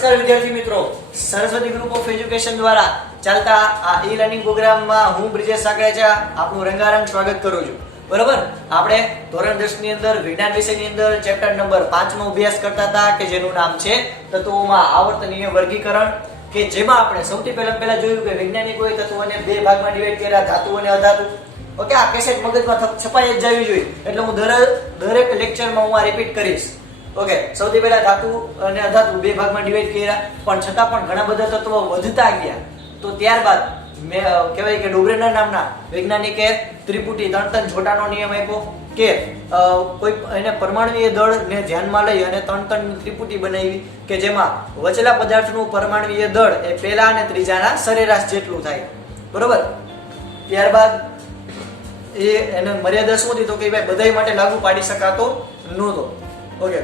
નમસ્કાર વિદ્યાર્થી મિત્રો, સરસ્વતી ગ્રુપ ઓફ એજ્યુકેશન દ્વારા ચાલતા આ ઈ લર્નિંગ પ્રોગ્રામમાં હું બ્રિજેશ સાકરેચા આપનું રંગારંગ સ્વાગત કરું છું. બરોબર, આપણે ધોરણ 10 ની અંદર વિજ્ઞાન વિષયની અંદર ચેપ્ટર નંબર 5 નો અભ્યાસ કરતા હતા કે જેનું નામ છે તત્વોમાં આવર્તનીય વર્ગીકરણ, કે જેમાં આપણે સૌથી પહેલા જોયું કે વૈજ્ઞાનિકોએ તત્વોને બે ભાગમાં ડિવાઈડ કર્યા, ધાતુ અને અધાતુ. ઓકે, આ કેસેટ મગજમાં છપાઈ જ જવી જોઈએ, એટલે હું દરેક લેક્ચરમાં હું આ રિપીટ કરીશ. ઓકે, સૌથી પહેલા ધાતુ અને અધાતુ બે ભાગમાં ડિવાઈડ કર્યા, પણ છતાં પણ ઘણા બધા તત્વો વધતા ગયા. તો ત્યારબાદ કહેવાય કે ડોબ્રેનર નામના વૈજ્ઞાનિકે ત્રિપુટી ત્રણ જોટાનો નિયમ આપ્યો કે કોઈ એને પરમાણુય દળને ધ્યાનમાં લઈ અને ત્રણ ત્રિપુટી બનાવી કે જેમાં વચલા પદાર્થનું પરમાણુય દળ એ પહેલા અને ત્રીજાના સરેરાશ જેટલું થાય. બરોબર, ત્યારબાદ એને મર્યાદા શું હતી તો કે ભાઈ બધાય માટે લાગુ પાડી શકાતો નહોતો. ઓકે,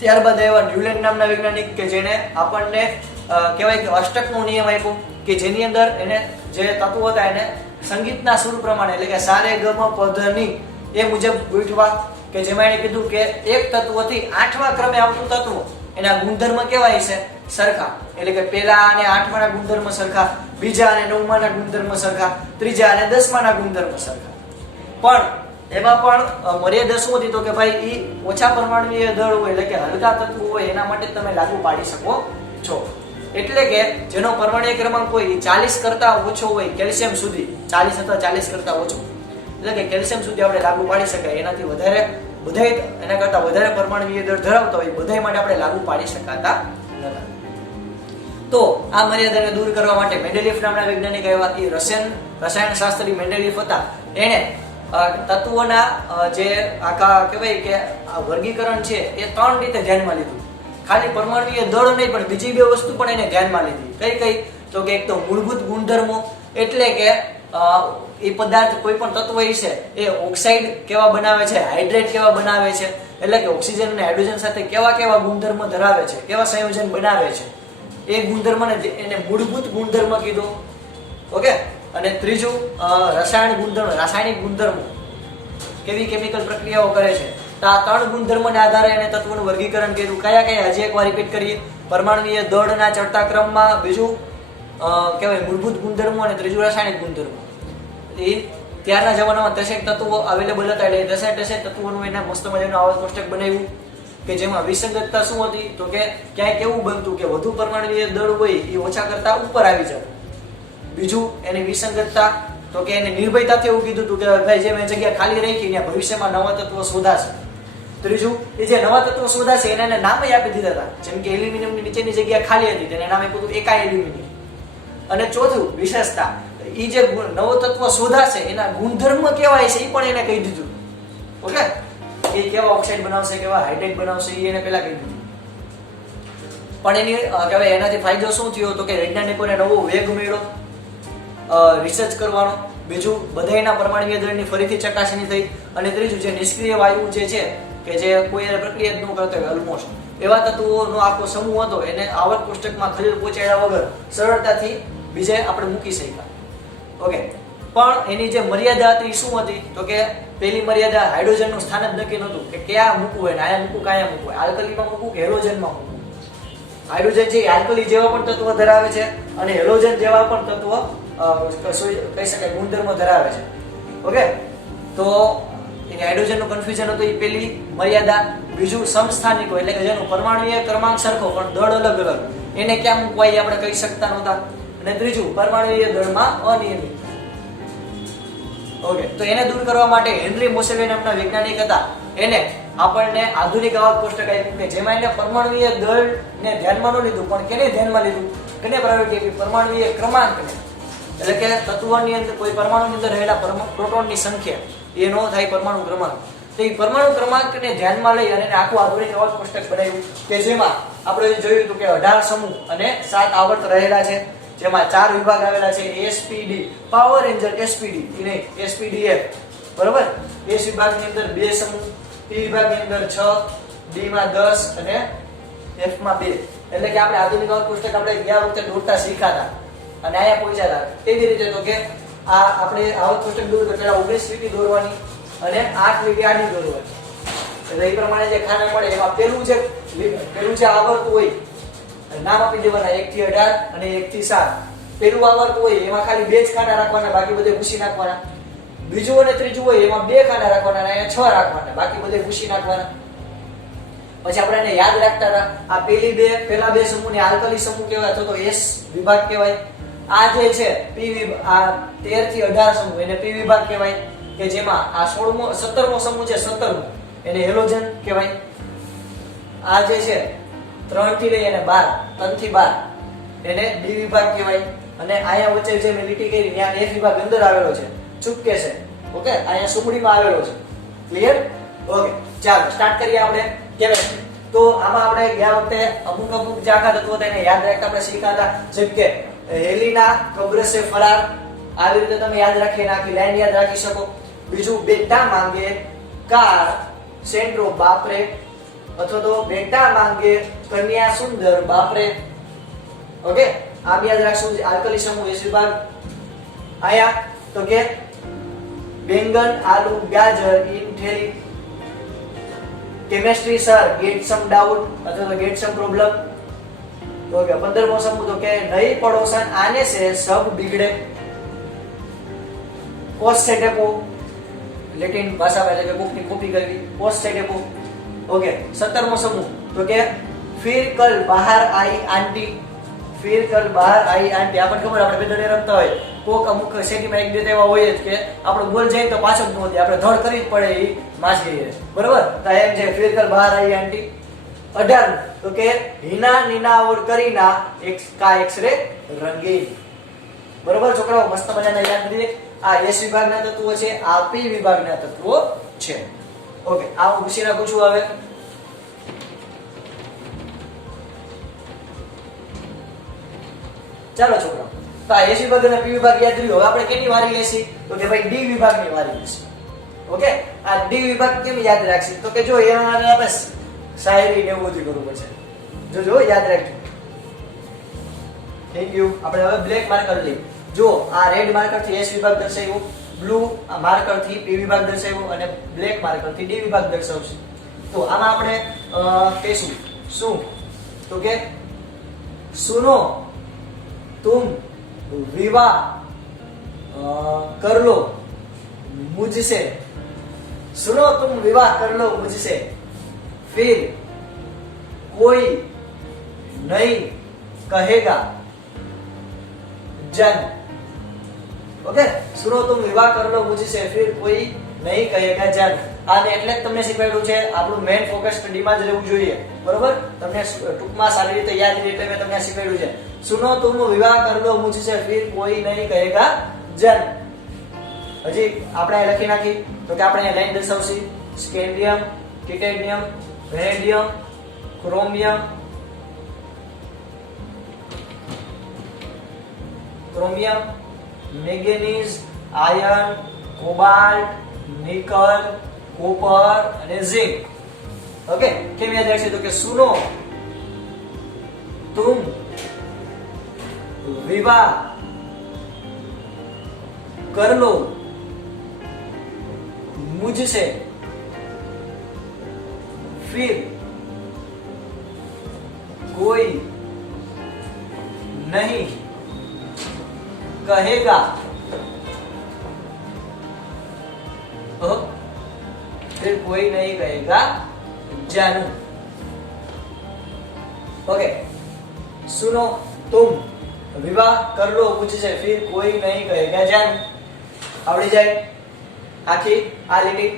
ત્યારબાદ એવા ન્યુલેન્ડ નામના વૈજ્ઞાનિક કે જેને આપણને કહેવાય કે અષ્ટકનો નિયમ આપ્યો કે જેની અંદર એને જે તત્વો હતા એને સંગીતના સુર પ્રમાણે એટલે કે સારે ગ મ પ ધ ની એ મુજબ ગોઠવા, કે જેમાં એને કીધું કે એક તત્વથી 8મા ક્રમે આવતું તત્વ એના ગુણધર્મ કેવાય છે સરખા, એટલે કે પહેલા અને 8માના ગુણધર્મ સરખા, બીજા અને 9માના ગુણધર્મ સરખા, ત્રીજા અને 10માના ગુણધર્મ સરખા. પણ એમાં પણ મર્યાદા શું હતી તો કે ભાઈ ઈ ઓછા પરમાણુય દળ હોય એટલે કે હલકા તત્વો હોય એના માટે તમે લાગુ પાડી શકો છો. એટલે કે જેનો પરમાણુય ક્રમાંક હોય 40 કરતા ઓછો હોય, કેલ્શિયમ સુધી 40 અથવા 40 કરતા ઓછો, એટલે કે કેલ્શિયમ સુધી આપણે લાગુ પાડી શકાય. એનાથી વધારે બધાય એના કરતા વધારે પરમાણુય દળ ધરાવતા હોય બધાય માટે આપણે લાગુ પાડી શકાતા નથી. તો આ મર્યાદાને દૂર કરવા માટે મેન્ડેલિફ નામના વૈજ્ઞાનિક આવ્યા. એ રસાયણ શાસ્ત્રી મેન્ડેલિફ હતા. એણે તત્વોના જે આખા કહેવાય કે વર્ગીકરણ છે એ 3 રીતે ધ્યાનમાં લીધું. ખાલી પરમાણુય દળ નહીં પણ બીજી બે વસ્તુ પણ એને ધ્યાનમાં લીધી. કઈ તો કે એક તો મૂળભૂત ગુણધર્મો, એટલે કે એ પદાર્થ કોઈ પણ તત્વ છે એ ઓક્સાઇડ કેવા બનાવે છે, હાઇડ્રેટ કેવા બનાવે છે, એટલે કે ઓક્સિજન અને હાઇડ્રોજન સાથે કેવા ગુણધર્મ ધરાવે છે, કેવા સંયોજન બનાવે છે, એ ગુણધર્મને એને મૂળભૂત ગુણધર્મ કીધો. ઓકે, અને ત્રીજું રાસાયણિક ગુણધર્મો, કેવી કેમિકલ પ્રક્રિયાઓ કરે છે. તો આ 3 ગુણધર્મોના આધારે એને તત્વોનું વર્ગીકરણ કર્યું. કયા હજી એકવાર રિપીટ કરીએ. પરમાણુય દળના ચડતા ક્રમમાં, બીજું કહેવાય મૂળભૂત ગુણધર્મો, અને ત્રીજું રાસાયણિક ગુણધર્મો. એ ત્યારના જમાનામાં 63 તત્વો અવેલેબલ હતા, એટલે 63 તત્વોનું એને મસ્ત મજાનું આવર્ત કોષ્ટક બનાવ્યું કે જેમાં વિસંગતતા શું હતી તો કે ક્યાંય કેવું બનતું કે વધુ પરમાણુય દળ હોય એ ઓછા કરતા ઉપર આવી જતું. બીજું એની વિસંગતતા તો કે એને નિર્ભયતાથી એવું કીધું હતું કે ભાઈ જે મેં જગ્યા ખાલી રાખી ત્યાં ભવિષ્યમાં નવા તત્વો શોધાશે. ત્રીજું, એ જે નવા તત્વો શોધાશે એને નામ આપી દીધા હતા, જેમ કે એલ્યુમિનિયમની નીચેની જગ્યા ખાલી હતી તેને નામ આપ્યું હતું એકા એલ્યુમિનિયમ. અને ચોથું વિશેષતા, એ જે નવો તત્વ શોધાશે એના ગુણધર્મ કેવાય છે એ પણ એને કહી દીધું. ઓકે, એ કેવા ઓક્સાઇડ બનાવશે, કેવા હાઇડ્રેટ બનાવશે એ એને પહેલા કહી દીધું. પણ એની કહેવાય એનાથી ફાયદો શું થયો તો કે વૈજ્ઞાનિકોને નવો વેગ મળ્યો રિસર્ચ કરવાનો. બીજું, બધાયના પરમાણુય દળની ફરીથી ચકાસણી થઈ. અને ત્રીજું, જે નિષ્ક્રિય વાયુ જે છે કે જે કોઈ પ્રક્રિયા જ ન કરતો હોય ઓલમોસ્ટ એવા તત્વોનો આખો સમૂહ હતો એને આવર્ત કોષ્ટકમાં ખલેલ પહોંચાડ્યા વગર સરળતાથી બીજે આપણે મૂકી શક્યા. ઓકે, પણ એની જે મર્યાદા હતી શું હતી તો કે પહેલી મર્યાદા હાઇડ્રોજનનું સ્થાન જ નક્કી નહોતું કે ક્યાં મૂકવું હોય, આયા મૂકવું કયા મૂકવું, આલ્કલીમાં મૂકવું કે હેલોજનમાં મૂકવું. હાઇડ્રોજન છે આલ્કલી જેવા પણ તત્વ ધરાવે છે અને હેલોજન જેવા પણ તત્વ કહી શકાય ગુણધર્મ ધરાવે છે. ઓકે, તો એની હાઇડ્રોજનનું કન્ફ્યુઝન હતું એ પહેલી મર્યાદા. બીજું, સમસ્થાનિકો એટલે કે જેનો પરમાણુય ક્રમાંક સરખો પણ દળ અલગ અલગ, એને ક્યાં મૂકવા એ આપણે કહી શકતા નહોતા. અને ત્રીજું, પરમાણુય દળમાં અનિયમિત. ઓકે, તો એને દૂર કરવા માટે હેનરી મોસેલે નામના વૈજ્ઞાનિક હતા. એને આપણને આધુનિક આવર્ત કોષ્ટક આપ્યું કે જેમાં એને પરમાણુય દળને ધ્યાનમાં ન લીધું, પણ કેને ધ્યાનમાં લીધું, કેને પ્રાયોરિટી આપી, પરમાણુય ક્રમાંકને. એટલે કે તત્વની અંદર કોઈ પરમાણુની અંદર રહેલા પ્રોટોનની સંખ્યા એ નો થાય પરમાણુ ક્રમાંક. તો એ પરમાણુ ક્રમાંકને ધ્યાનમાં લઈ અને આખું આધુનિક આવર્ત કોષ્ટક બનાવ્યું કે જેમાં આપણે જોયું હતું કે 18 સમૂહ અને 7 આવર્ત રહેલા છે, જેમાં 4 વિભાગ આવેલા છે. એસપીડી, પાવર રેન્જર એસપીડી એને એસપીડીએફ. બરોબર, એસ વિભાગની અંદર 2 સમૂહ, પી વિભાગની અંદર 6, ડી માં 10 અને એફ માં 2. એટલે કે આપણે આધુનિક આવર્ત કોષ્ટક આપણે ગયા વખતે દોરતા શીખ્યા અને આયા પહોંચ્યા હતા. એવી રીતે તો કે આ આપણે આવર્ત કોષ્ટક દોર પહેલા 19 લીટી દોરવાની અને 8 લીટી આડી દોરવાની. એટલે એ પ્રમાણે જે ખાના મળે એમાં પેલું જે આવર્ત હોય અને નામ આપી દેવાના 1 થી 18 અને 1 થી 7. પેલું આવડતું હોય એમાં ખાલી 2 જ ખાના રાખવાના, બાકી બધે ભૂસી નાખવાના. બીજું અને ત્રીજું હોય એમાં 2 ખાના રાખવાના અને અહીંયા 6 રાખવાના, બાકી બધે ભૂસી નાખવાના. પછી આપણે એને યાદ રાખતા હતા, આ પેલા બે સમૂહને આલ્કલી સમૂહ કહેવાય અથવા તો S વિભાગ કહેવાય. આ જે છે P વિભાગ, આ 13 થી 18 સમૂહ એને P વિભાગ કહેવાય, કે જેમાં આ 17મો સમૂહ છે 17મો એને હેલોજન કહેવાય. આ જે છે 3 થી લઈ અને 12, 3 થી 12 એને D વિભાગ કહેવાય. અને અહીંયા વચ્ચે જે મેં લીટી કરી ત્યાં F વિભાગ અંદર આવેલો છે, ચૂપકે છે. ઓકે, અહીંયા સુમડીમાં આવેલો છે. ક્લિયર? ઓકે, ચાલો સ્ટાર્ટ કરીએ આપણે કેમેસ્ટ્રી. તો આમાં આપણે ગયા વખતે અમુક જે આખા તત્વો તેને યાદ રાખતા આપણે શીખ્યા હતા, જેમ કે હેલિના, કબ્રસે, ફરાર. આવી રીતે તમે યાદ રાખી નાખી લાઈન યાદ રાખી શકો. બીજું બેટા માંગે કાર સેન્ટ્રો બાપરે, અથવા તો બેટા માંગે કન્યા સુંદર બાપરે. ઓકે, આ યાદ રાખશું. આલ્કલી સમૂહ S વિભાગ. આયા તો કે બેંગન, આલુ, ગાજર ઇન થેલી. કેમેસ્ટ્રી સર ગેટ સમ ડાઉટ અથવા તો ગેટ સમ પ્રોબ્લેમ. ઓકે, 15મો સમૂહ તો કે નહીં પડોસન આને સે સબ બિગડે. પોસ્ટ સેટેપો લેટિન ભાષામાં એટલે કે બુકની કોપી કરવી, પોસ્ટ સેટેપો. ઓકે, 17મો સમૂહ તો કે ફિર કલ બહાર આઈ આંટી. ફિર કલ બહાર આઈ આંટી. આપણને ખબર, આપણે બેદડે રમતા હોય, કોક અમુક સેટીમાં એક બે એવા હોય જ કે આપણો બોલ જાય તો પાછો જ ન દે, આપણે ધડ કરવી જ પડે, એ માચ ગઈ રહે. બરોબર? તો એમ છે ફિર કલ બહાર આઈ આંટી. 18 તો કે હિના નીના ઓર કરીના એક કા એક્સરે રંગીન. બરોબર છોકરાઓ? મસ્ત મજાના યાદ કરી. આ S વિભાગના તત્વો છે, આ P વિભાગના તત્વો છે. ઓકે, આ હું પૂછી નાખું છું હવે. ચાલો છોકરાઓ, તો આ S વિભાગ અને P વિભાગ યાદ રહ્યો. હવે આપણે કેની વારી લેશી? તો કે ભાઈ D વિભાગની વારી લેશી. ઓકે, આ D વિભાગ કેમ યાદ રાખશી? તો કે જો એના આપણે શાયરી ને એવું બધું કરવું પડશે. જો યાદ રાખજો. Thank you. આપણે હવે બ્લેક માર્કર લઈએ. જો આ રેડ માર્કર થી S વિભાગ દર્શાવ્યો, બ્લુ માર્કર થી P વિભાગ દર્શાવ્યો અને બ્લેક માર્કર થી D વિભાગ દર્શાવશે. તો આમાં આપણે કહીશું શું? તો કે સુનો तुम विवाह कर लो मुझसे. सुनो तुम विवाह कर लो मुझसे, फिर कोई नहीं कहेगा जन. ओके, सुनो तुम विवाह कर लो मुझसे, फिर कोई नहीं कहेगा जन. આને એટલે જ તમને શીખવાડ્યું છે, આપણું મેઇન ફોકસ સ્ટડીમાં જ રહેવું જોઈએ. બરોબર? તમને ટૂંકમાં સારી રીતે યાદ રહે એટલે મેં તમને શીખવાડ્યું છે. સુનો તુમ વિવાહ કર લો મુझसे, फिर कोई नहीं कहेगा जन. હજી આપણે લખી નાખી તો કે આપણે લાઈન દર્શાવશી. Scandium, titanium, vanadium, chromium, manganese, iron, cobalt, nickel, copper અને ઝિંક. ઓકે, કેમ યાદ રાખશે? તો કે સુનો તુમ विवाह कर लो मुझसे, फिर कोई नहीं कहेगा. फिर कोई नहीं कहेगा जानू. ओके, सुनो तुम विवाह कर लो मुझसे, फिर कोई नहीं कहेगा जानू. આવડી જાય આખી આ લીટી.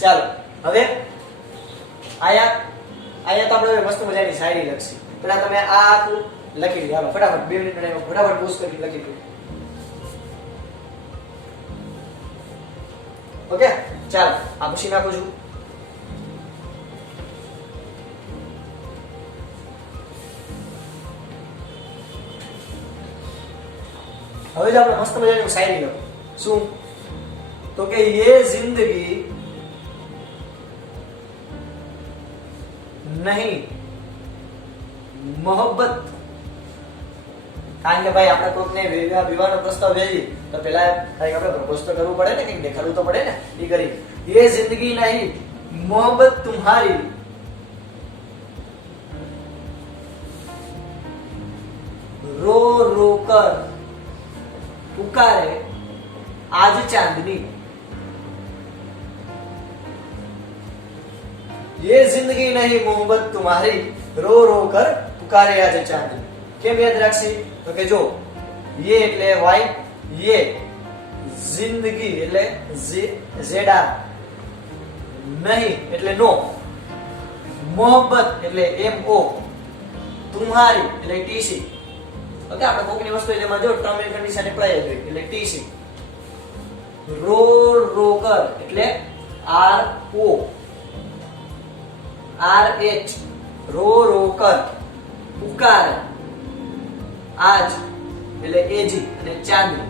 ચાલો હવે આયા તો આપણે મસ્ત મજાની શાયરી લખશી. પેલા તમે આ આખું લખી લો. હાલો ફટાફટ 2 મિનિટ ટાઈમ ફટાફટ પોઝ કરી લખી લો. ઓકે, ચાલો આ પૂછી નાખું છું. હવે જો આપણે મસ્ત મજાની શાયરી લખો. શું? તો કે ये जिंदगी नहीं मोहब्बत. કારણ કે ભાઈ આપણે કોઈકને વિવાહનો પ્રસ્તાવ વેચી તો પેલા કંઈક આપણે પ્રપોઝ તો કરવું પડે ને, કંઈક દેખાડવું તો પડે ને. એ કરી ये जिंदगी नहीं मोहब्बत तुम्हारी रो कर पुकारे आज चांदनी। ये जिंदगी नहीं मोहब्बत तुम्हारी, रो रो कर पुकारे आज चांदनी। કેમ યાદ રાખશી? તો કે જો ये એટલે વાય, ये जिंदगी એટલે ઝેડા, નહીં એટલે નો, મોહબ્બત એટલે MO, तुम्हारी એટલે TC। ઓકે, આપણે કોકની વસ્તુ એમાં જો ટર્મ એન્ડ કન્ડિશન એપ્લાય જ હોય એટલે TC। રો રો કર એટલે RO, RH રો રો કર, પુકાર આજ એટલે AG અને ચાંદની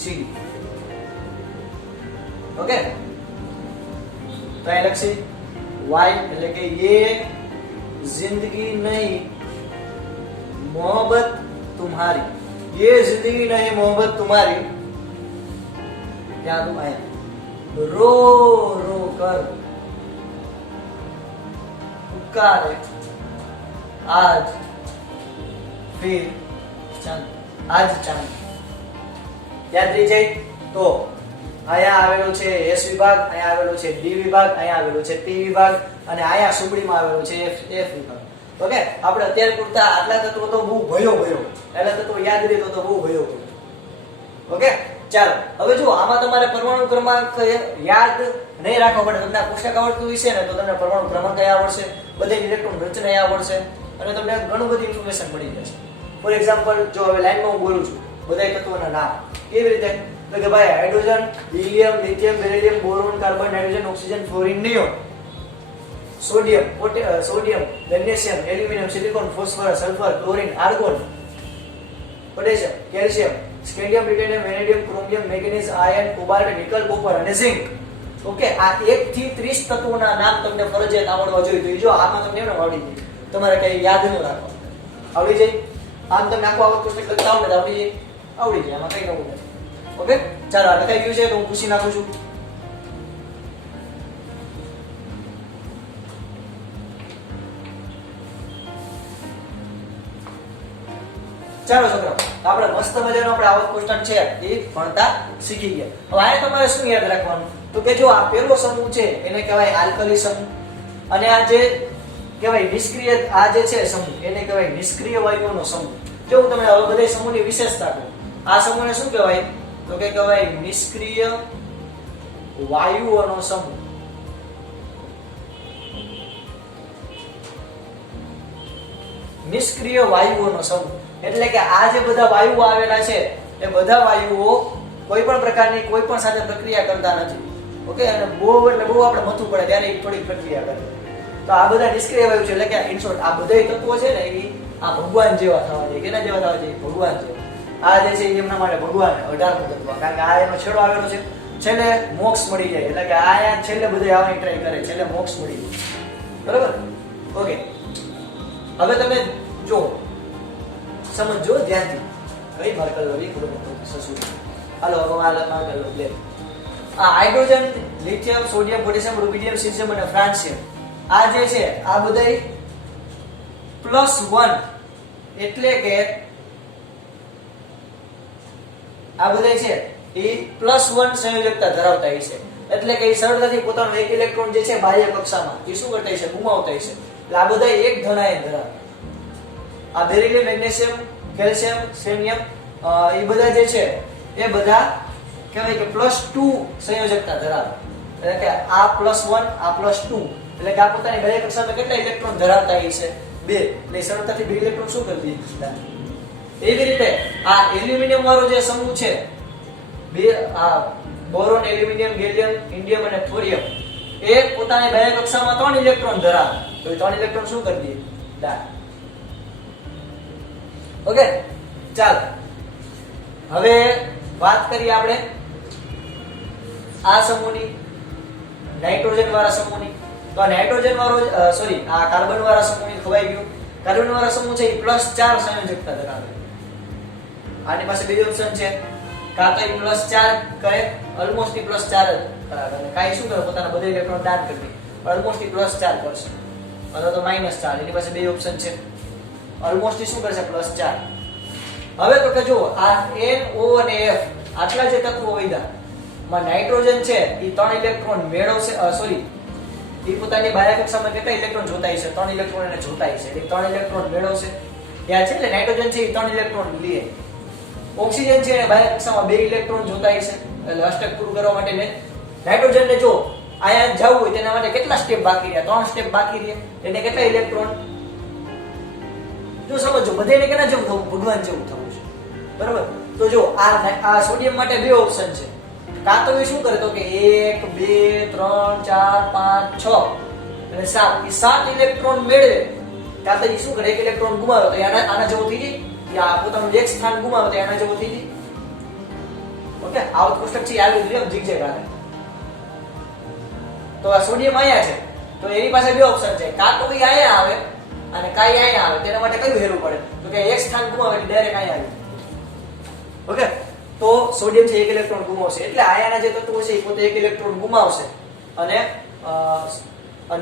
CD। ઓકે, તો અહીં લખી Y એટલે કે ये जिंदगी नहीं मोहब्बत तुम्हारी, ये जिंदगी नहीं मोहब्बत तुम्हारी, क्या तुम आए रो रो कर पुकारे आज फिर चांद, आज चांद। याद रही जाए तो અહીંયા આવેલું છે S વિભાગ, અહીંયા આવેલું છે D વિભાગ, અહીંયા આવેલું છે P વિભાગ અને અહીંયા સુબડીમાં આવેલું છે F વિભાગ। ઓકે, આપણે અત્યારે પૂરતા આટલા તત્વો તો બહુ ભયો એટલા તત્વો યાદ રહે તો બહુ ભયો। ઓકે, ચાલો હવે જો આમાં તમારે પરમાણુ ક્રમાંક યાદ નહીં રાખવો પડે। તમને પુસ્તક આવડતું હશે ને તો તમને પરમાણુ ક્રમાંક આવડશે, બધી ઇલેક્ટ્રોન રચના આવડશે અને તમને ઘણું બધી ઇન્ફોર્મેશન મળી જશે। ફોર એક્ઝામ્પલ જો હવે લાઈનમાં હું બોલું છું બધા તત્વોના નામ કેવી રીતે, તો કે ભાઈ hydrogen, helium, lithium, beryllium, boron, carbon, nitrogen, oxygen, fluorine, neon, sodium, magnesium, aluminium, silicon, phosphorus, sulphur, chlorine, argon, potassium, calcium, scandium, titanium, vanadium, chromium, manganese, iron, cobalt, nickel, copper અને ઝિંક। ઓકે, આ 1 થી 30 તત્વોના નામ તમને ફરજિયાત આવડવા જોઈએ। તો જો આમાં તમને એમ આવડી જાય, તમારે કઈ યાદ ન રાખવા, આવડી જાય। આમ તમે આખો આવડ પુસ્તક લખતા આવડે આવડી જાય, આવડી જાય, આમાં કઈ નવું નથી। ઓકે, ચાલો આ લખાઈ ગયું છે તો હું પૂછી નાખું છું। ચાલો છોકરાઓ, આપણે મસ્ત મજાનો આપણે આવક કોષ્ટક છે એ ભણતા શીખી ગયા। હવે આ તમારે શું યાદ રાખવાનું, તો કે જો આ પહેલો સમૂહ છે એને કહેવાય આલ્કલી સમૂહ અને આ જે કહેવાય નિષ્ક્રિય આ જે છે સમૂહ એને કહેવાય નિષ્ક્રિય વાયુઓનો સમૂહ। જો હું તમને હવે બધા સમૂહની વિશેષતા કહું, આ સમૂહને શું કહેવાય, તો કે કહેવાય નિષ્ક્રિય વાયુઓનો સમૂહ। નિષ્ક્રિય વાયુઓનો સમૂહ એટલે કે આ જે બધા વાયુઓ આવેલા છે એ બધા વાયુઓ કોઈ પણ પ્રકારની કોઈ પણ સાથે પ્રક્રિયા કરતા નથી। ઓકે, અને બહુ એટલે બહુ આપણે મથું પડે ત્યારે થોડી પ્રક્રિયા કરે। તો આ બધા નિષ્ક્રિય વાયુ છે એટલે કે ઇન શોર્ટ આ બધા તત્વો છે ને એ આ ભગવાન જેવા થવા જોઈએ। કેના જેવા થવા જોઈએ? ભગવાન જેવા। આ જે છે એમના માટે ભગવાન 18મું તત્વ, કારણ કે આ એનો છેડો આવેલો છે, છેલ્લે મોક્ષ મળી જાય એટલે કે આ છેલ્લે બધા આવવાની ટ્રાય કરે, છેલ્લે મોક્ષ મળી જાય। બરાબર? ઓકે, હવે તમે જો સમજો ધ્યાનથી, કઈ માર્કર લો એ ખબર સસુ। હાલો હવે આ માર્કર લો લે। આ hydrogen, lithium, sodium, potassium, rubidium, caesium અને ફ્રાન્સિયમ આ જે છે આ બધાય +1 એટલે કે આ બધા છે એ +1 સંયોજકતા ધરાવતા હોય છે, એટલે કે એ સરળતાથી પોતાનો એક ઇલેક્ટ્રોન જે છે બાહ્ય કક્ષામાં એ શું કરતા છે, ગુમાવતા છે। એટલે આ બધા એક ધનાયન ધરાવે। આ બેરિલિયમ, મેગ્નેશિયમ, કેલ્શિયમ, સેનિયમ એ બધા જે છે એ બધા કહેવાય કે +2 સંયોજકતા ધરાવે। એટલે કે આ +1 આ +2 એટલે કે આ પોતાની બાહ્ય કક્ષામાં કેટલા ઇલેક્ટ્રોન ધરાવતા હોય છે? 2। એટલે સરળતાથી 2 ઇલેક્ટ્રોન શું કરી દે। એવી રીતે આ એલ્યુમિનિયમ વાળો જે સમૂહ છે બે આ બોરોન, એલ્યુમિનિયમ, ગેલિયમ, ઇન્ડિયમ અને થોરિયમ એ પોતાની બાહ્ય કક્ષામાં 3 ઇલેક્ટ્રોન ધરાવે। તો એ 3 ઇલેક્ટ્રોન શું કરી દે? ઓકે, ચાલો હવે વાત કરીએ આપણે આ સમૂહની, નાઇટ્રોજન વાળા સમૂહની। તો આ નાઇટ્રોજન વાળો આ કાર્બન વાળા સમૂહની ખવાઈ ગયું। કાર્બન વાળા સમૂહ છે એ +4 સંયોજકતા ધરાવે। આની પાસે બીજો ઓપ્શન છે, કાં તો એ +4 કરે, ઓલમોસ્ટ એ +4 જ કરાવે અને કાંઈ શું કરે પોતાના બધા ઇલેક્ટ્રોન દાન કરી દે, ઓલમોસ્ટ એ +4 કરશે અથવા તો -4। એની પાસે બે ઓપ્શન છે, ઓલમોસ્ટ એ શું કરશે +4 હવે તો કે જો આ NO અને F આટલા જે તત્વો વધ્યા માં નાઇટ્રોજન છે એ 3 ઇલેક્ટ્રોન મેળવશે સોરી એ પોતાની બાહ્ય કક્ષામાં કેટલા ઇલેક્ટ્રોન જોતાય છે 3 ઇલેક્ટ્રોન એને જોતાય છે એટલે 3 ઇલેક્ટ્રોન મેળવશે ત્યાં છે એટલે નાઇટ્રોજન છે એ 3 ઇલેક્ટ્રોન લે ઓક્સિજન છે એ બાહ્ય કક્ષામાં 2 ઇલેક્ટ્રોન જોતાય છે એટલે અષ્ટક પૂરું કરવા માટે ને નાઇટ્રોજન ને જો આયા જવું હોય તેના માટે કેટલા સ્ટેપ બાકી રહ્યા 3 સ્ટેપ બાકી રહ્યા એટલે કેટલા ઇલેક્ટ્રોન જો સમજો બધાને કેના જેવું થવું ભગવાન જેવું થવું છે બરાબર તો જો આ સોડિયમ માટે બે ઓપ્શન છે કાં તો એ શું કરે તો કે 1 2 3 4 5 6 અને 7 એ 7 ઇલેક્ટ્રોન મેળવે કાં તો એ શું કરે એક ઇલેક્ટ્રોન ગુમાવે તો આના જેવો થઈ જાય યા પોતાનું એક સ્થાન ગુમાવે તો આના જેવો થઈ જાય ઓકે આઉટ કોષ્ટક છે આવી રીતે ઝીગઝેગ આવે તો આ સોડિયમ આયા છે તો એની પાસે બે ઓપ્શન છે કાં તો એ આયા આવે અને કાઈ આયા આવે તેના માટે કયું હેરવું પડે તો કે એક સ્થાન ગુમાવે એટલે ડાયરેક્ટ આયા આવે ઓકે તો સોડિયમ છે એક ઇલેક્ટ્રોન ગુમાવશે એટલે આયના જે તત્વો છે એ પોતે એક ઇલેક્ટ્રોન ગુમાવશે અને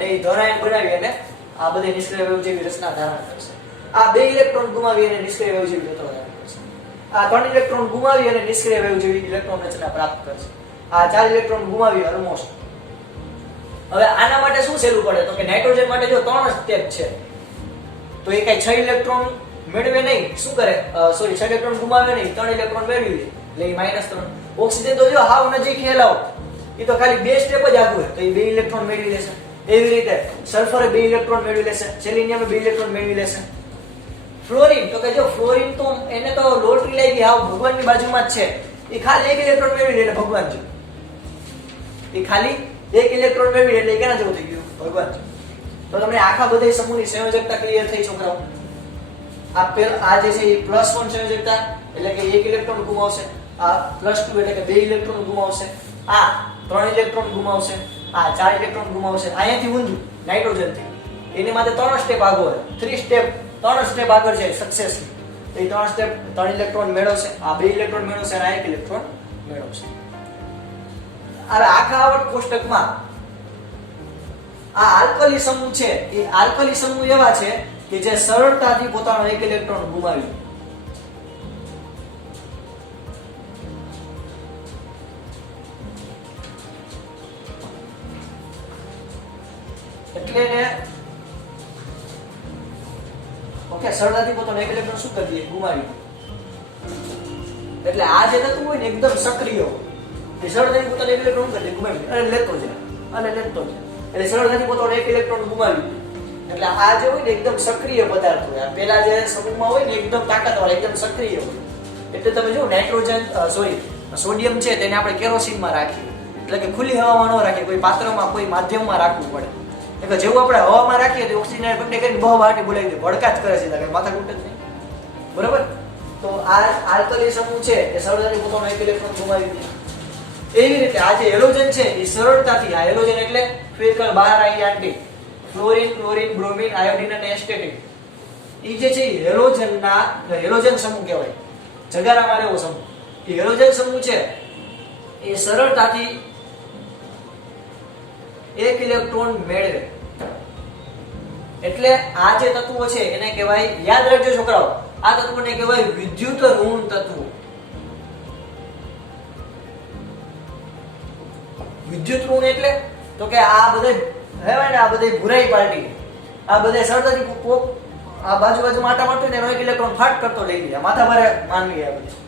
એ ધરાયણ બનાવી અને આ બધી નિષ્ક્રિય અવયવ જેવી રચના ધારણ કરશે આ બે ઇલેક્ટ્રોન ગુમાવી અને નિષ્ક્રિય અવયવ જેવી રચના ધારણ કરશે આ 3 ઇલેક્ટ્રોન ગુમાવી અને નિષ્ક્રિય અવયવ જેવી ઇલેક્ટ્રોન રચના પ્રાપ્ત કરશે આ 4 ઇલેક્ટ્રોન ગુમાવી ઓલમોસ્ટ હવે આના માટે શું સહેલું પડે તો કે નાઇટ્રોજન માટે જો 3 સ્ટેપ છે તો એ કઈ 6 ઇલેક્ટ્રોન મેળવે નહીં શું કરે સોરી 6 ઇલેક્ટ્રોન ગુમાવે નહીં 3 ઇલેક્ટ્રોન મેળવી લે એટલે -3 ઓક્સિજન તો જો હાવ નજીક હેલાવ એ તો ખાલી બે સ્ટેપ જ આગળ તો એ 2 ઇલેક્ટ્રોન મેળવી લેશે એવી રીતે સલ્ફર 2 ઇલેક્ટ્રોન મેળવી લેશે સેલેનિયમ 2 ઇલેક્ટ્રોન મેળવી લેશે ફ્લોરિન તો કે જો ફ્લોરિન તો એને તો લોટરી લાગી હાવ ભગવાનની બાજુમાં જ છે એ ખાલી 1 ઇલેક્ટ્રોન મેળવી લે એટલે ભગવાન છે એ ખાલી 1 ઇલેક્ટ્રોન મેળવી એટલે કેના જેવું થઈ ગયું ભગવાન છે તો તમને આખા બધા સમૂહની સંયોજકતા ક્લિયર થઈ છોકરાઓ આ જે છે એ +1 સંયોજકતા એટલે કે 1 ઇલેક્ટ્રોન ગુમાવશે આ +2 એટલે કે 2 ઇલેક્ટ્રોન ગુમાવશે આ 3 ઇલેક્ટ્રોન ગુમાવશે આ 4 ઇલેક્ટ્રોન ગુમાવશે અહીંયાથી ઊંધું નાઇટ્રોજન થી એની માટે 3 સ્ટેપ આગળ 3 સ્ટેપ આગળ છે સક્સેસફુલ એ 3 સ્ટેપ 3 ઇલેક્ટ્રોન મેળવશે આ 2 ઇલેક્ટ્રોન મેળવશે અને આ 1 ઇલેક્ટ્રોન મેળવશે હવે આખા આવર્ત કોષ્ટકમાં આ આલ્કલી સમૂહ છે એ આલ્કલી સમૂહ એવા છે કે જે સરળતાથી પોતાનો 1 ઇલેક્ટ્રોન ગુમાવી એટલે ને ઓકે સરળતાથી પોતાનો 1 ઇલેક્ટ્રોન શું કરી દે ગુમાવી એટલે આ જે તત્વ હોય ને એકદમ સક્રિય એ સરળતાથી પોતાનો 1 ઇલેક્ટ્રોન કરી દે ગુમાવી અને લેતો છે એટલે સરળતાથી પોતાનો 1 ઇલેક્ટ્રોન ગુમાવી એટલે આ જે હોય ને એકદમ સક્રિય પદાર્થ હોય પેલા જે સમૂહમાં હોય ને એકદમ તાકાતવાળા એકદમ સક્રિય હોય એટલે તમે જો નાઇટ્રોજન સોડિયમ છે તેને આપણે કેરોસીનમાં રાખીએ એટલે કે ખુલ્લી હવામાં ન રાખીએ કોઈ પાત્રમાં કોઈ માધ્યમમાં રાખવું પડે એટલે જેવું આપણે હવામાં રાખીએ તો ઓક્સિજન પકડી કરીને બહુ વાટી બોલાવી દે ભડકા જ કરે છે એટલે માથા કૂટે જ નહીં બરાબર તો આ આલ્કલી સમૂહ છે એ સરળતાથી પોતાનો 1 ઇલેક્ટ્રોન ગુમાવી દે એવી રીતે આ જે હેલોજન છે એ સરળતાથી આ હેલોજન એટલે ફિઝિકલ બહાર આવી આંટી ફ્લોરિન ક્લોરિન બ્રોમિન આયોડિન અને એસ્ટેટિન એ જે છે હેલોજન સમૂહ કહેવાય જગારામાં રહેવો સમૂહ એ હેલોજન સમૂહ છે એ સરળતાથી 1 ઇલેક્ટ્રોન મેળવે એટલે આ જે તત્વો છે એને કહેવાય યાદ રાખજો છોકરાઓ આ તત્વોને કહેવાય વિદ્યુત ઋણ તત્વો વિદ્યુત ઋણ એટલે તો કે આ બધે કહેવાય ને આ બધી ભુરાઈ પાર્ટી આ બધે સરળતાથી આ બાજુ આટા મારતો ને એનો 1 ઇલેક્ટ્રોન ફાટ કરતો લઈ લે માથા ભારે માનવી આ બધી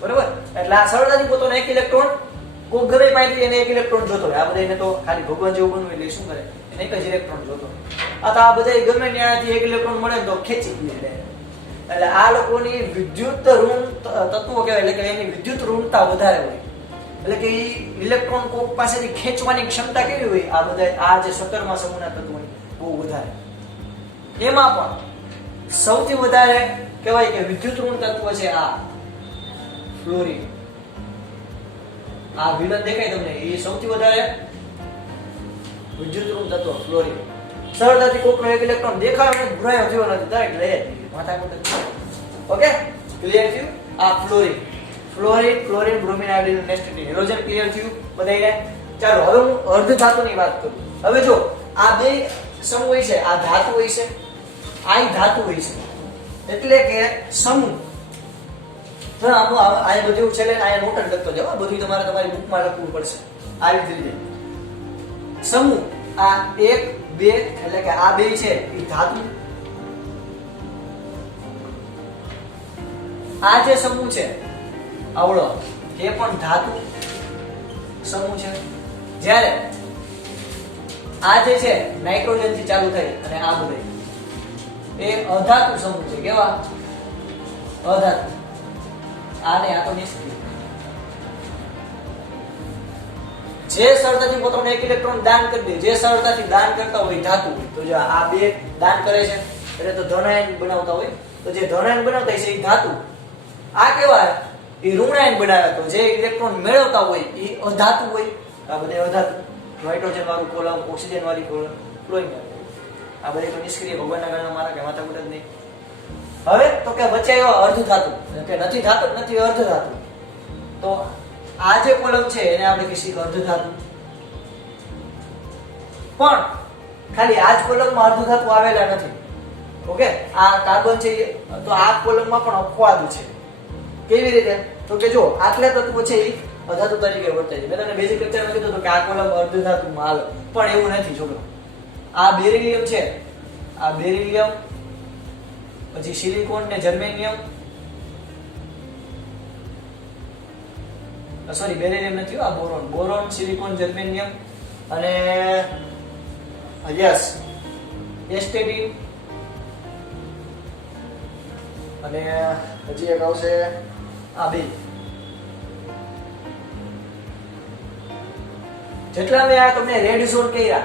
બરોબર એટલે આ સરળતાથી પોતાનો 1 ઇલેક્ટ્રોન કોઈ ગમે પાસેથી એને 1 ઇલેક્ટ્રોન જોતો હોય આ બધા એને તો ખાલી ભગવાન જેવું બનવું એટલે શું કરે એને 1 જ ઇલેક્ટ્રોન જોતો આ તો આ બધા ગમે ત્યાંથી 1 ઇલેક્ટ્રોન મળે તો ખેંચી લે એટલે આ લોકોની વિદ્યુત ઋણ તત્વો કહેવાય એટલે કે એની વિદ્યુત ઋણતા વધારે હોય એટલે કે ઇલેક્ટ્રોન કોક પાસેથી ખેંચવાની ક્ષમતા કેવી હોય આ બધા આ જે સટરમાં સમૂહના તત્વો બહુ વધારે એમાં પણ સૌથી વધારે કહેવાય કે વિદ્યુત ઋણ તત્વ છે આ ફ્લોરિન આ વિલન દેખાય તમને એ સૌથી વધારે વિદ્યુત ઋણ તત્વ ફ્લોરિન સરળતાથી કોકનો 1 ઇલેક્ટ્રોન દેખાય અને ભૂરાયો થયો નથી ડાયરેક્ટ લઈ જ માથા કૂટે ઓકે ક્લિયર થયું આ ફ્લોરિન બ્રોમિન આયોડિન અને એસ્ટેટિન હેલોજન ક્લિયર થયું બધાયને ચાલો હવે હું અર્ધ ધાતુની વાત કરું હવે જો આ બે સમૂહ હોય છે આ ધાતુ હોય છે આ ધાતુ હોય છે એટલે કે સમૂહ હા આયા બધું છેલ્લે આયા નોટ જ લખતો જાવ, બધું તમારે તમારી બુકમાં લખવું પડશે આવી રીતે. સમૂહ આ 1 2 એટલે કે આ બે છે એ ધાતુ, આ જે સમૂહ છે આવડો એ પણ ધાતુ સમૂહ છે. જ્યારે આ જે છે નાઇટ્રોજન થી ચાલુ થઈ અને આ બધા એ અધાતુ સમૂહ છે. કેવા? અધાતુ. આને આ તો નિષ્ક્રિય. જે સરળતાથી પોતાનો એક ઇલેક્ટ્રોન દાન કરી દે, જે સરળતાથી દાન કરતા હોય ધાતુ, તો જો આ બે દાન કરે છે એટલે તો ધનાયન બનાવતા હોય, તો જે ધનાયન બનાવતા છે એ ધાતુ. આ કેવા? એ ઋણાયન બનાવે, તો જે ઇલેક્ટ્રોન મેળવતા હોય એ અધાતુ હોય. આ બધા અધાતુ, નાઇટ્રોજન વાળું કોલમ, ઓક્સિજન વાળી કોલમ, ક્લોરીન વાળી, આ બધી તો નિષ્ક્રિય, ભગવાનના ગણના મારા કે માથા કુટ જ નહીં. હવે તો કે વચ્ચે આવ્યો અર્ધ ધાતુ, કે નથી ધાતુ નથી અર્ધ ધાતુ. તો આ જે કોલમ છે એને આપણે કહીશું અર્ધ ધાતુ. પણ ખાલી આ જ કોલમમાં અર્ધ ધાતુ આવેલા નથી. ઓકે, આ કાર્બન છે તો આ કોલમમાં પણ અપવાદ છે. કેવી રીતે? તો કે જો આટલા તત્વો છે એ અધાતુ તરીકે વર્તાય છે. મેં તમને બેઝિક લેક્ચરમાં કીધું હતું કે આ કોલમ અર્ધ ધાતુમાં આવે, પણ એવું નથી છોકરો. આ બેરિલિયમ છે, આ બેરિલિયમ, પછી સિલિકોન ને જર્મેનિયમ, સોરી બેરિલિયમ નથી, આ બોરોન, બોરોન, સિલિકોન, જર્મેનિયમ અને યસ એસ્ટેટિન અને હજી એક આવશે આ બે. જેટલા મેં આ તમને રેડ ઝોન કર્યા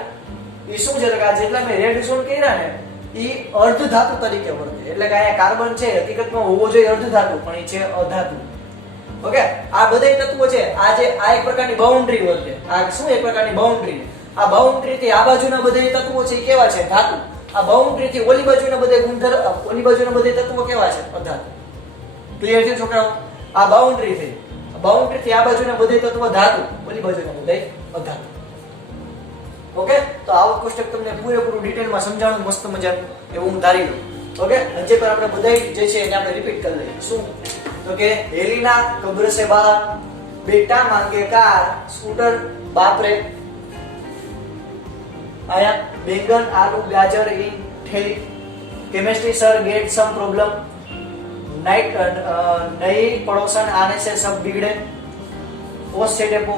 એ શું છે કે આ જેટલા મેં રેડ ઝોન કર્યા ને એ અર્ધ ધાતુ તરીકે વર્તે. એટલે કે અહીંયા કાર્બન છે હકીકતમાં હોવો જોઈએ અર્ધ ધાતુ, પણ એ છે અધાતુ. ઓકે, આ બધા તત્વો છે આ એક પ્રકારની બાઉન્ડ્રી વર્તે. આ શું એક પ્રકારની બાઉન્ડ્રી? આ બાઉન્ડ્રી થી આ બાજુના બધા તત્વો છે એ કેવા છે? ધાતુ. આ બાઉન્ડ્રી થી ઓલી બાજુના બધા ગુણધર્મ, ઓલી બાજુના બધા તત્વો કેવા છે? અધાતુ. ક્લિયર છે છોકરાઓ? આ બાઉન્ડ્રી થી આ બાજુના બધા તત્વો ધાતુ, ઓલી બાજુના બધા અધાતુ. ઓકે, તો આવું કોષ્ટક તમને પૂરેપૂરું ડિટેલમાં સમજાણું મસ્ત મજાનું એવું હું ધારી લઉં. ઓકે, હજી પર આપણે બધા જે છે એને આપણે રિપીટ કરી લઈએ. શું? તો કે હેલીના કબ્ર સે બહાર, બેટા માંગે કાર, સ્કૂટર બાપરે, આયા બેંગન આलू गाजर इन ठेली, chemistry sir get some problem, night नई पड़ोसन आने से सब बिगड़े, पोस्ट से डेपो,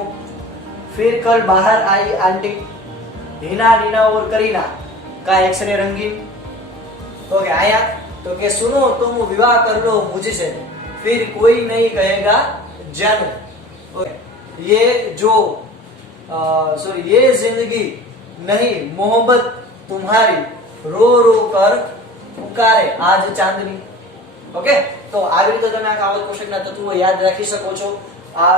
फिर कल बाहर आई आंटी, हीना नीना और करीना का एक्सरे रंगीन. ओके, आया तो के सुनो तुम विवाह कर लो मुझसे, फिर कोई नहीं कहेगा जानू. ओके, ये जो सॉरी ये जिंदगी नहीं मोहब्बत तुम्हारी रो रो कर पुकारे आज चांदनी. ओके, तो આવી રીતે તમે આ આવત કોષ્ટકના તત્વો યાદ રાખી શકો છો. આ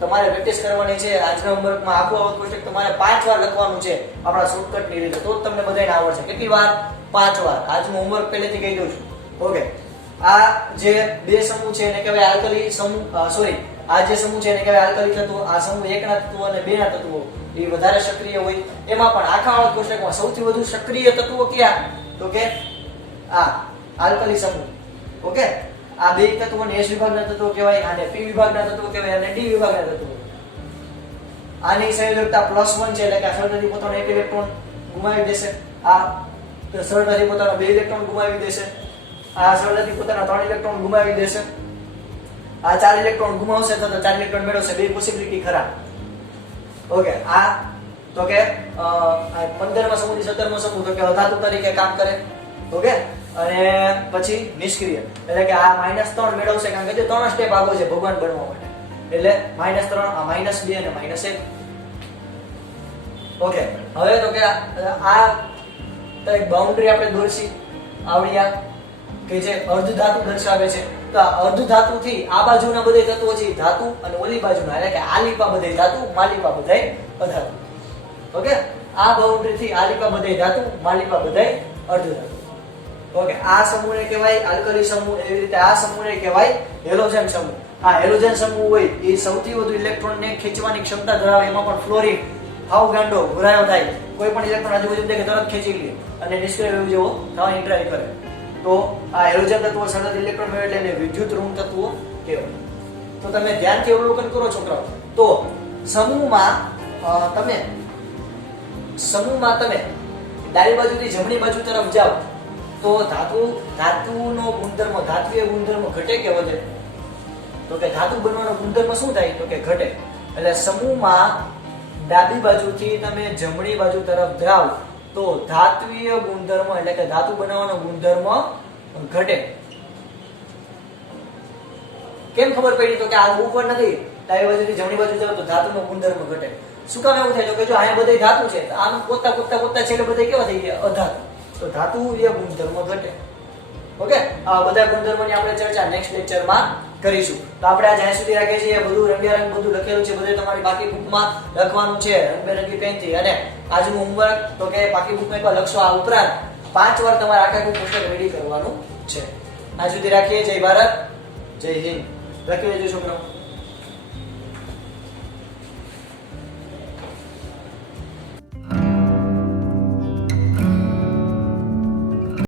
તમારે પ્રેક્ટિસ કરવાની છે. આજના હોમવર્કમાં આખું આવત કોષ્ટક તમારે 5 વાર લખવાનું છે આપણા શોર્ટકટની રીતે, તો જ તમને બધાને આવડશે. કેટલી વાર? 5 વાર. આજનું હોમવર્ક પહેલેથી કહી દઉં છું. ઓકે, આ જે બે સમૂહ છે એને કહેવાય આલ્કલી સમૂહ, સોરી આ જે સમૂહ છે એને કહેવાય આલ્કલી તત્વો. આ સમૂહ 1 ના તત્વો અને 2 ના તત્વો એ વધારે સક્રિય હોય. એમાં પણ આખા આવત કોષ્ટકમાં સૌથી વધુ સક્રિય તત્વો કયા? તો કે આ આલ્કલી સમૂહ. ઓકે, આ બે તત્વોને S વિભાગના તત્વો કહેવાય, આને P વિભાગના તત્વો કહેવાય અને D વિભાગના તત્વો. આની સંયોજકતા +1 છે, એટલે કે સરળતાથી પોતાનો એક ઇલેક્ટ્રોન ગુમાવી દેશે. આ સરળતાથી પોતાનો 2 ઇલેક્ટ્રોન ગુમાવી દેશે. આ સરળતાથી પોતાના 3 ઇલેક્ટ્રોન ગુમાવી દેશે. આ 4 ઇલેક્ટ્રોન ગુમાવશે તો 4 ઇલેક્ટ્રોન મેળવશે. બે પોસિબિલિટી ખરા. ઓકે, આ તો કે 15મા સમૂહથી 17મો સમૂહ તો કે અધાતુ તરીકે કામ કરે. ઓકે, અને પછી નિષ્ક્રિય એટલે કે આ -3 મેળવશે, કારણ કે જે 3 સ્ટેપ આગળ છે ભગવાન બનવા માટે. એટલે -3, આ -2 અને -1. ઓકે, હવે તો કે આ તો એક બાઉન્ડ્રી આપણે દોરશી આવડિયા કે જે અર્ધ ધાતુ દર્શાવે છે. તો આ અર્ધ ધાતુ થી આ બાજુના બધા તત્વો છે ધાતુ અને ઓલી બાજુના એટલે કે આલીપા બધા ધાતુ, માલીપા બધા અધાતુ. ઓકે, આ બાઉન્ડ્રી થી આલીપા બધા ધાતુ, માલીપા બધા અર્ધ ધાતુ. ઓકે, આ સમૂહને કહેવાય આલ્કલી સમૂહ. એવી રીતે આ સમૂહને કહેવાય હેલોજન સમૂહ. આ હેલોજન સમૂહ હોય એ સૌથી વધુ ઇલેક્ટ્રોનને ખેંચવાની ક્ષમતા ધરાવે. એમાં પણ ફ્લોરિન હાવ ગાંડો ઘુરાયો થાય, કોઈ પણ ઇલેક્ટ્રોન આજુબાજુ દેખે તરત ખેંચી લે અને નિષ્ક્રિય વેવ જેવો થવાની ટ્રાય કરે. તો આ હેલોજન તત્વો સરળ ઇલેક્ટ્રોન મેળવે એટલે વિદ્યુત ઋણ તત્વો કહેવાય. તો તમે ધ્યાનથી અવલોકન કરો છોકરાઓ. તો સમૂહમાં તમે ડાબી બાજુથી જમણી બાજુ તરફ જાઓ તો ધાતુનો ગુણધર્મ, ધાત્વિય ગુણધર્મ ઘટે કે વધે? તો કે ધાતુ બનવાનો ગુણધર્મ શું થાય? તો કે ઘટે. એટલે સમૂહમાં ડાબી બાજુથી તમે જમણી બાજુ તરફ જાઓ તો ધાત્વિય ગુણધર્મ એટલે કે ધાતુ બનાવવાનો ગુણધર્મ ઘટે. કેમ ખબર પડી? તો કે આ ઉપર નથી, ડાબી બાજુથી જમણી બાજુ જાઓ તો ધાતુનો ગુણધર્મ ઘટે. શું કામ એવું થાય? તો કે જો અહીંયા બધે ધાતુ છે, તો આમ પોતા છેલ્લે બધે કેવા થઈ ગયા? અધાતુ. તો ધાતુય ગુણધર્મ ઘટે. ઓકે, આ બધા ગુણધર્મોની આપણે ચર્ચા નેક્સ્ટ લેક્ચરમાં કરીશું. તો આપણે આજ અહીં સુધી રાખીએ છીએ. બધું રંગેરંગ બધું લખેલું છે, બધું તમારી બાકી બુકમાં લખવાનું છે રંગબેરંગી પેનથી. અને આજનું હોમવર્ક તો કે બાકી બુકમાં એકવાર લખશો. આ ઉપરાંત 5 વાર તમારે આખું પુસ્તક રેડી કરવાનું છે. આજ સુધી રાખીએ. જય ભારત, જય હિન્દ. લખી લેજો છોકરાઓ.